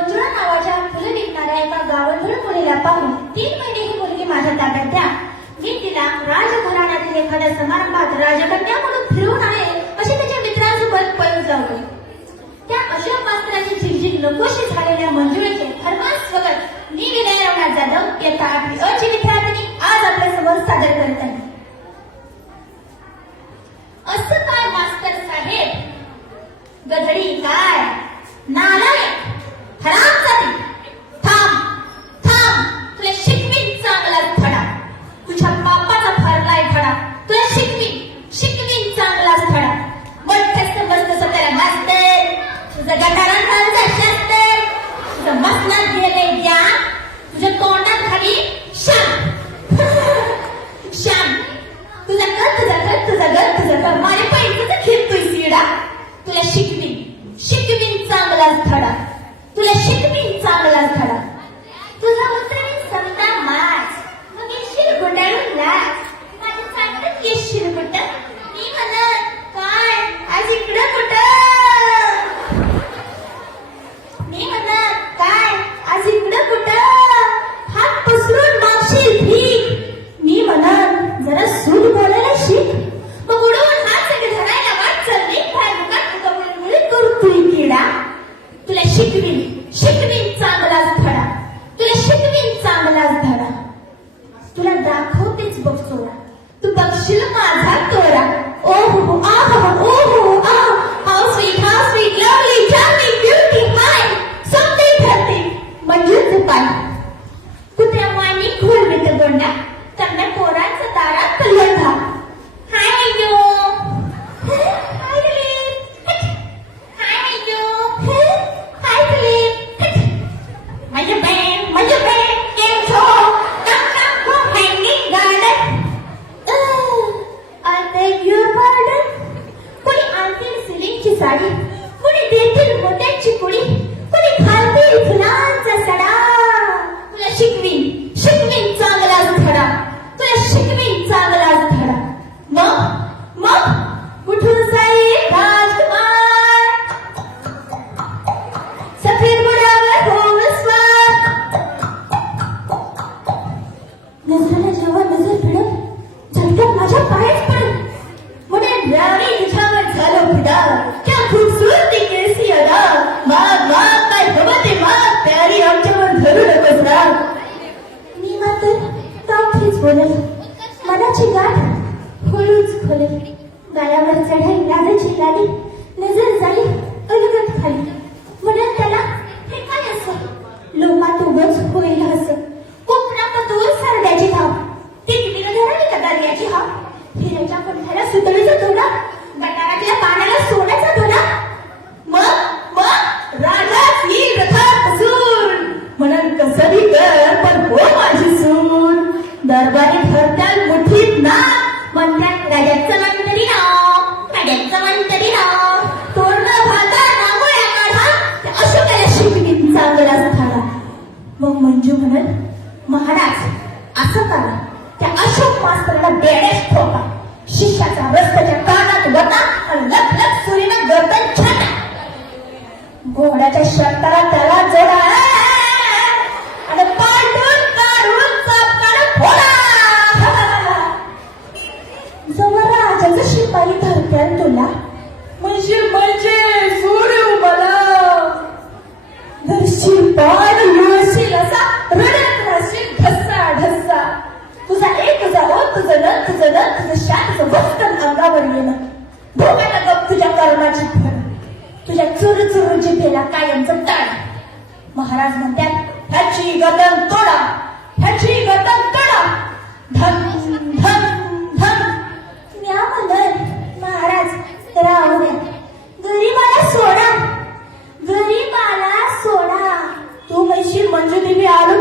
मंजुळा नावाच्या फुलं विकणाऱ्या एका गावंढळ मुलीला पाहून 3 महिने ही मुलगी माझ्या ताब्यात द्या. मी तिला राजघराण्यातील एखाद्या समारंभात राजकन्या म्हणून फिरवून आणेल अशी त्याच्या मित्रांसोबत पळून लावली. त्या अशोक मास्तराची झिगझिग नकोशी झालेल्या मंजुळेचे फर्मास वगत मी विनय रमनाथ जाधव इयत्ता 8वी अ ची विद्यार्थिनी आज आपल्या समोर सादर करत आहे. असं काय मास्तर साहेब, गधडी काय, नालायक, हरामजादी, थांब थांब, तुला शिकवीन चांगला धडा. तुझ्या बापाचा भरलाय धडा, तुला शिकवीन चांगलाच धडा. मोठ्याच मस्त स्वतःला मास्तर, तुझं गटारांचा शास्तर, तुझं मसनात गेले ज्ञान, तुझ्या तोंडात खाली शान. शान तुझा कर माझ्या पैकीच खेळतोय सिडा. तुला शिकवीन चांगलाच धडा, तुला शिकवीन चांगलाच धडा. तुझा उतरवीन समता माच, मग येशील गुंडाळून लाच. माझ्या चांगलंच येशील कुठं, मी म्हणत काय आज इकडं कुठं, मी म्हणत काय आज इकडं कुठं. हात पसरून मागशील भीक, मी म्हणत जरा सूट बोलायला शिक. मग उडवून हात सगळे धरायला वाट चालली, काय दुकान मुळे करतोय किडा. तुला शिकवीन चांगलाच धडा, तुला शिकवीन चांगलाच धडा. तुला दाखवतेच बघ चोरा, तू बघशील माझा तोरा. ओ हो आह ओ हो आह, how sweet lovely charming beauty hi, समते ठरते मंजूर पाय. कुत्र्या वाणी घोळवीत गोंडा, चांगल्या पोरांचा दारात कल्लोळा. हाय मैजो, हाय दिलीप, हाय मैजो, हाय दिलीप. माझ्या बॅन केम छो, काम हो hanging garden. I beg your pardon. कोणी आणतील सिलिंगची साडी, कोणी देतील मोत्याची पुडी, कोणी घालतील फुलांचा सडा. तुला शिकवीन चांगलाच धडा, तुला शिकवीन चांगलाच धडा. मग उठून जाईल राजकुमार, सफेद घोड्यावर होईल स्वार. नजरेला जेव्हा नजर भिडत, झटक्यात माझ्या पायाच पडत. म्हणे राणी तुझ्यावर झालं फिदा, क्या खूबसूरती कैसी अदा. माग काय हवं ते माग, प्यारी आमच्यावर धरू नकोस राग. मी मात्र तावठीच बोलल, मनाची गाठ हळूच खोलेल. गालावर चढाई लाजाची लाली, नजर झाली अलगद खाली. म्हणत त्याला हे काय असं, लोकात उगच होईल हसं. कोकणात दूर सरड्याची धाव, टिकलीनं धरावी का दर्याची हाव. हिऱ्याच्या पंथाला सुतळीचा धोडा, गटारातल्या पाण्याला सोन्याचा धोडा. मग राजाच ही कथा कसून, म्हणून कसंही कर पण हो माझी सून. दरबारी धरत्याल मुठीत ना, म्हणत्यात राजाचं मंत्री नाव. तोरणं भागा नांगोळ्या काढा, त्या अशोकाला शिकवीन चांगलाच धडा. मग मंजू म्हणत, महाराज असं करा, त्या अशोक मास्तरला बेड्याच ठोका. शिष्याचा रस्त्याच्या कानात वटा, आणि लख सुरीनं गर्दन छाटा. घोड्याच्या शर्टाला त्याला जोडा, आणि पाठून काढून चापकानं फोडा. जवळ राजाचं शिपाई धरत्याल तुला, म्हणजे सोडू मला. धरशील पाय मिळशील असा, रडत राहशील ढस्सा. तुझा तुझं शांत वस्तन अंगावर येणं. भोगायला गप तुझ्या कर्माची फळ, तुझ्या चुरू जिभेला कायमचं तळ. महाराज म्हणतात ह्याची गदन तोडा. धन म्या म्हणत, महाराज राहू द्या, गरीबाला सोडा. तू म्हणशील मंजू देवी आलो